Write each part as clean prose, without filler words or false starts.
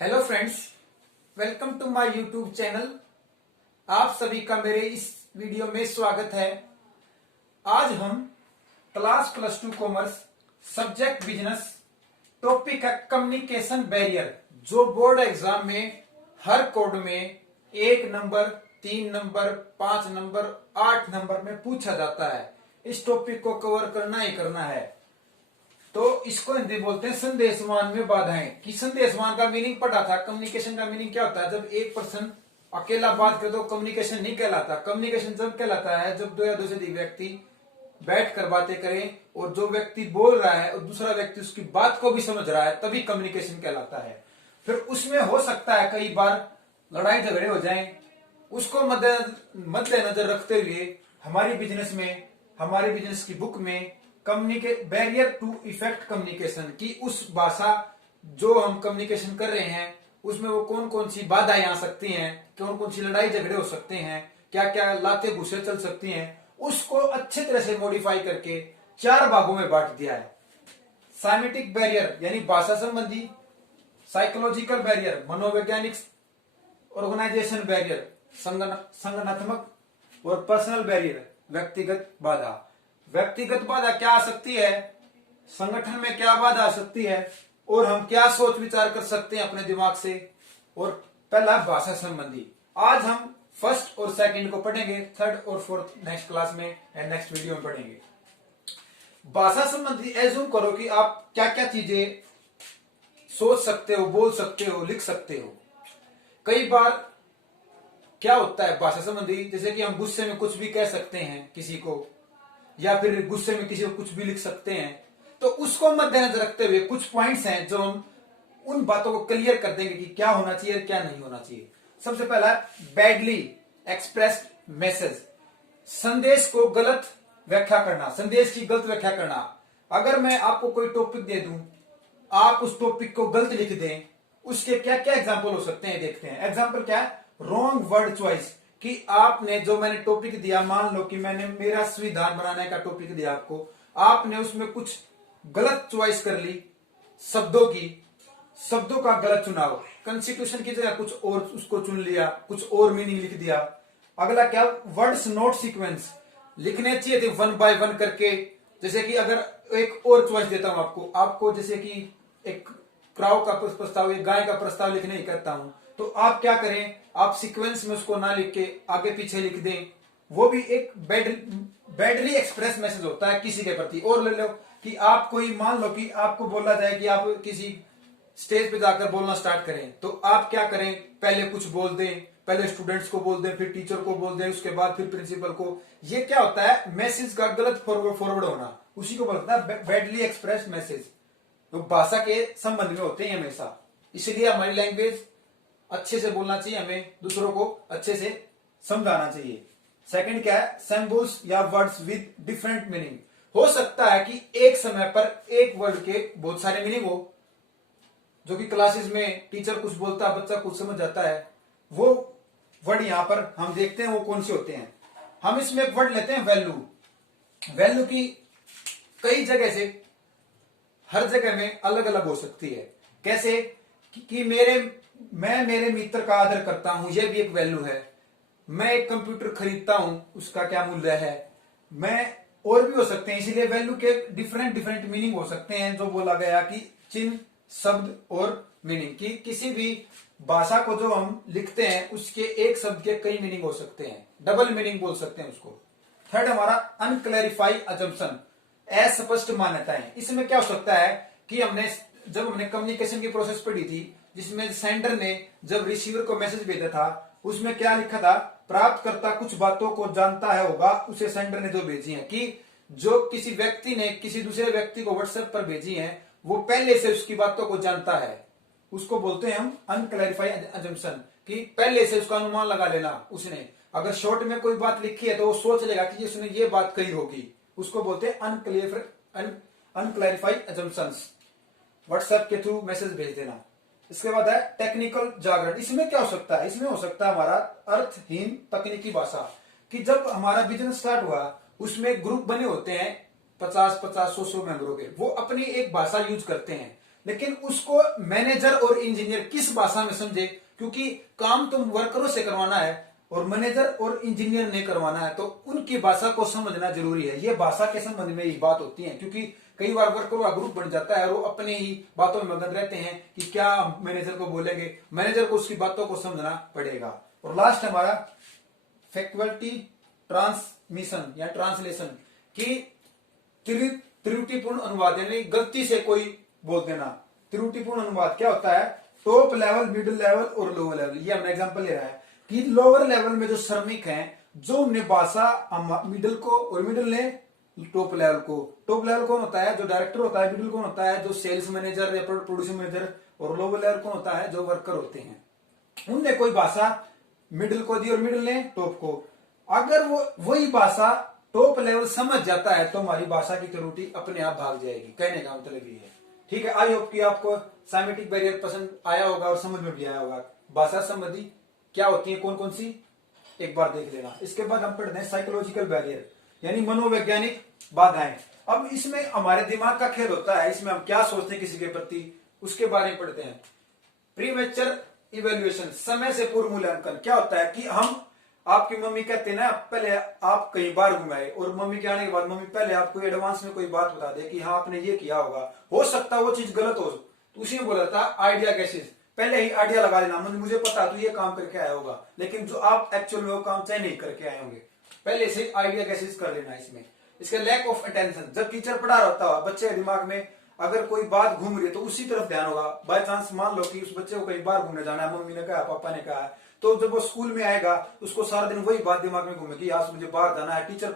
Hello friends, welcome to my YouTube channel. आप सभी का मेरे इस वीडियो में स्वागत है। आज हम class +2 commerce subject business topic है कम्युनिकेशन बैरियर, जो बोर्ड एग्जाम में हर कोड में 1 नंबर, 3 नंबर, 5 नंबर, 8 नंबर में पूछा जाता है। इस टॉपिक को कवर करना ही करना है। तो इसको हिंदी बोलते हैं संदेशवान में बाधाएं। कि संदेशवान का मीनिंग पढ़ा था। कम्युनिकेशन का मीनिंग क्या होता है? जब एक पर्सन अकेला बात करे तो कम्युनिकेशन नहीं कहलाता। कम्युनिकेशन जब कहलाता है जब दो या दो से अधिक व्यक्ति बैठ कर बातें करें और जो व्यक्ति बोल रहा है और दूसरा व्यक्ति उसकी बात को भी समझ रहा है, तभी कम्युनिकेशन कहलाता है। फिर उसमें हो सकता है कई बार लड़ाई झगड़े हो जाएं। उसको मद्देनजर रखते हुए हमारी बिजनेस की बुक में बैरियर टू इफेक्ट कम्युनिकेशन की उस भाषा जो हम कम्युनिकेशन कर रहे हैं उसमें वो कौन कौन सी बाधाएं आ सकती हैं, कौन कौन सी लड़ाई झगड़े हो सकते हैं, क्या क्या लाते घुसे चल सकती हैं, उसको अच्छे तरह से मॉडिफाई करके 4 भागों में बांट दिया है। साइमेटिक बैरियर यानी भाषा संबंधी, साइकोलॉजिकल बैरियर मनोवैज्ञानिक, ऑर्गेनाइजेशन बैरियर संगठनात्मक, और पर्सनल बैरियर व्यक्तिगत बाधा। व्यक्तिगत बाधा क्या आ सकती है, संगठन में क्या बाधा आ सकती है, और हम क्या सोच विचार कर सकते हैं अपने दिमाग से। और पहला भाषा संबंधी। आज हम फर्स्ट और सेकंड को पढ़ेंगे, थर्ड और फोर्थ नेक्स्ट क्लास में एंड नेक्स्ट वीडियो में पढ़ेंगे। भाषा संबंधी एज्यूम करो कि आप क्या क्या चीजें सोच सकते हो, बोल सकते हो, लिख सकते हो। कई बार क्या होता है भाषा संबंधी, जैसे कि हम गुस्से में कुछ भी कह सकते हैं किसी को, या फिर गुस्से में किसी को कुछ भी लिख सकते हैं। तो उसको मद्देनजर रखते हुए कुछ पॉइंट्स हैं जो हम उन बातों को क्लियर कर देंगे कि क्या होना चाहिए और क्या नहीं होना चाहिए। सबसे पहला, बैडली एक्सप्रेस्ड मैसेज। संदेश को गलत व्याख्या करना, संदेश की गलत व्याख्या करना। अगर मैं आपको कोई टॉपिक दे दूं, आप उस टॉपिक को गलत लिख दें, उसके क्या क्या एग्जाम्पल हो सकते हैं देखते हैं। एग्जाम्पल क्या है? Wrong word choice. कि आपने जो मैंने टॉपिक दिया, मान लो कि मैंने मेरा संविधान बनाने का टॉपिक दिया आपको, आपने उसमें कुछ गलत चॉइस कर ली शब्दों का गलत चुनाव। कॉन्स्टिट्यूशन की जगह कुछ और उसको चुन लिया, कुछ और मीनिंग लिख दिया। अगला क्या? Words not sequence. लिखने चाहिए थे 1 by 1 करके। जैसे कि अगर एक और चॉइस देता हूं आपको जैसे कि एक क्राउ का प्रस्ताव, एक गाय का प्रस्ताव लिखने ही करता हूं, तो आप क्या करें, आप सीक्वेंस में उसको ना लिख के आगे पीछे लिख दें। वो भी एक बैडली एक्सप्रेस मैसेज होता है किसी के प्रति। और ले लो कि आप कोई, मान लो कि आपको बोला जाए कि आप किसी स्टेज पे जाकर बोलना स्टार्ट करें, तो आप क्या करें, पहले कुछ बोल दें, पहले स्टूडेंट्स को बोल दें, फिर टीचर को बोल दें, उसके बाद फिर प्रिंसिपल को। ये क्या होता है? मैसेज का गलत फॉरवर्ड होना, उसी को बोलता है बैडली एक्सप्रेस मैसेज। तो भाषा के संबंध में होते हैं हमेशा। इसलिए हमारी लैंग्वेज अच्छे से बोलना चाहिए, हमें दूसरों को अच्छे से समझाना चाहिए। सेकंड क्या है? सिंबल्स या वर्ड्स विद डिफरेंट मीनिंग। हो सकता है कि एक समय पर एक वर्ड के बहुत सारे मीनिंग हो, जो कि क्लासेस में टीचर कुछ बोलता है, बच्चा कुछ समझ जाता है। वो वर्ड यहां पर हम देखते हैं वो कौन से होते हैं। हम इसमें एक वर्ड लेते हैं वैल्यू। वैल्यू की कई जगह से, हर जगह में अलग अलग हो सकती है। कैसे? कि मैं मेरे मित्र का आदर करता हूं, यह भी एक वैल्यू है। मैं एक कंप्यूटर खरीदता हूं, उसका क्या मूल्य है। मैं और भी हो सकते हैं। इसीलिए वैल्यू के डिफरेंट मीनिंग हो सकते हैं, जो बोला गया कि चिन्ह, शब्द और मीनिंग। की किसी भी भाषा को जो हम लिखते हैं उसके एक शब्द के कई मीनिंग हो सकते हैं, डबल मीनिंग बोल सकते हैं उसको। थर्ड हमारा अनक्लैरिफाइड अजम्पशन, अस्पष्ट मान्यताएं। इसमें क्या हो सकता है कि जब हमने कम्युनिकेशन की प्रोसेस पढ़ी थी, जिसमें सेंडर ने जब रिसीवर को मैसेज भेजा था, उसमें क्या लिखा था? प्राप्तकर्ता कुछ बातों को जानता है होगा, उसे सेंडर ने जो भेजी है। कि जो किसी व्यक्ति ने किसी दूसरे व्यक्ति को व्हाट्सएप पर भेजी है, वो पहले से उसकी बातों को जानता है। उसको बोलते हैं हम अनक्लैरिफाइड अजम्पशन, कि पहले से उसका अनुमान लगा लेना। उसने अगर शॉर्ट में कोई बात लिखी है तो वो सोच लेगा कि उसने ये बात कही होगी। उसको बोलते हैं अनक्लैरिफाइड अजम्पशंस। व्हाट्सएप के थ्रू मैसेज भेज देना। इसके बाद है टेक्निकल जागरण। इसमें क्या हो सकता है? इसमें हो सकता है हमारा अर्थहीन तकनीकी भाषा। कि जब हमारा बिजनेस स्टार्ट हुआ, उसमें ग्रुप बने होते हैं 50-50, 100-100 मेंबरों के, वो अपनी एक भाषा यूज करते हैं। लेकिन उसको मैनेजर और इंजीनियर किस भाषा में समझे, क्योंकि काम तुम वर्करों से करवाना है और मैनेजर और इंजीनियर ने करवाना है, तो उनकी भाषा को समझना जरूरी है। ये भाषा के संबंध में ये बात होती है, क्योंकि कई बार वर्करों का ग्रुप बन जाता है और वो अपने ही बातों में मगन रहते हैं कि क्या मैनेजर को बोलेंगे, मैनेजर को उसकी बातों को समझना पड़ेगा। और लास्ट हमारा फैकल्टी ट्रांसमिशन या ट्रांसलेशन की त्रुटिपूर्ण अनुवाद, यानी गलती से कोई बोल देना। त्रुटिपूर्ण अनुवाद क्या होता है? टॉप लेवल, मिडिल लेवल और लोअर लेवल। ये हमने एग्जांपल ले रहा है कि लोअर लेवल में जो श्रमिक हैं, जो उनने भाषा मिडिल को और मिडिल ने टॉप लेवल को। टॉप लेवल कौन होता है? जो डायरेक्टर होता है। मिडिल कौन होता है? जो सेल्स मैनेजर या प्रोड्यूसिंग मैनेजर। और लोअर लेवल कौन होता है? जो वर्कर होते हैं। उनने कोई भाषा मिडिल को दी और मिडिल ने टॉप को। अगर वो वही भाषा टॉप लेवल समझ जाता है तो हमारी भाषा की त्रुटि अपने आप भाग जाएगी। कहने का मतलब ये है। ठीक है, आई होप कि आपको साइमेटिक बैरियर पसंद आया होगा और समझ में भी आया होगा। भाषा संबंधी क्या होती है, कौन कौन सी, एक बार देख लेना। इसके बाद हम पढ़ते हैं साइकोलॉजिकल बैरियर, यानी मनोवैज्ञानिक बाधाएं। अब इसमें हमारे दिमाग का खेल होता है, इसमें हम क्या सोचते हैं किसी के प्रति, उसके बारे में पढ़ते हैं। प्रीमेच्योर इवेल्युएशन, समय से पूर्व मूल्यांकन। क्या होता है कि हम, आपकी मम्मी कहते हैं ना, पहले आप कई बार घुमाए और मम्मी के आने के बाद मम्मी पहले आपको एडवांस में कोई बात बता दे कि हाँ आपने ये किया होगा, हो सकता है वो चीज गलत हो, तो उसी में बोला था आइडिया गैसेस। पहले ही आइडिया लगा लेना, मुझे पता तू ये काम करके आया होगा, लेकिन जो आप एक्चुअल में वो काम चाहे नहीं करके आए होंगे, पहले से आइडिया गैसेस कर लेना इसमें। इसका लैक ऑफ अटेंशन, जब टीचर पढ़ा रहा होता है बच्चे के दिमाग में अगर कोई बात घूम रही है तो उसी तरफ ध्यान होगा। बाय चांस मान लो कि उस बच्चे को कहीं बाहर घूमने जाना है, मम्मी ने कहा, पापा ने कहा, तो जब वो स्कूल में आएगा उसको सारा दिन वही बात दिमाग में घूमेगी, आज मुझे बाहर जाना है। टीचर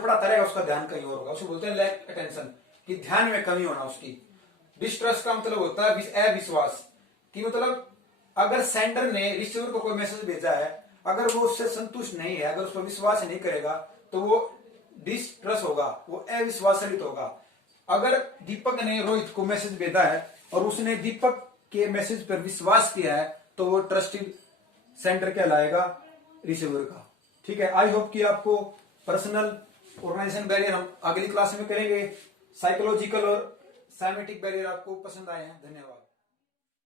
पढ़ाता रहेगा, उसका ध्यान कहीं और होगा। उसको बोलते हैं लैक अटेंशन, कि ध्यान में कमी होना उसकी। डिस्ट्रस्ट का मतलब होता है अविश्वास, कि मतलब अगर सेंडर ने रिसीवर को कोई मैसेज भेजा है, अगर वो उससे संतुष्ट नहीं है, अगर उस पर विश्वास नहीं करेगा तो वो डिस्ट्रस्ट होगा, वो अविश्वासित होगा। अगर दीपक ने रोहित को मैसेज भेजा है और उसने दीपक के मैसेज पर विश्वास किया है तो वो ट्रस्टेड सेंडर कहलाएगा रिसीवर का। ठीक है, आई होप कि आपको पर्सनल ऑर्गेनाइजेशन बैरियर हम अगली क्लास में करेंगे। साइकोलॉजिकल और साइमेटिक बैरियर आपको पसंद आए हैं। धन्यवाद।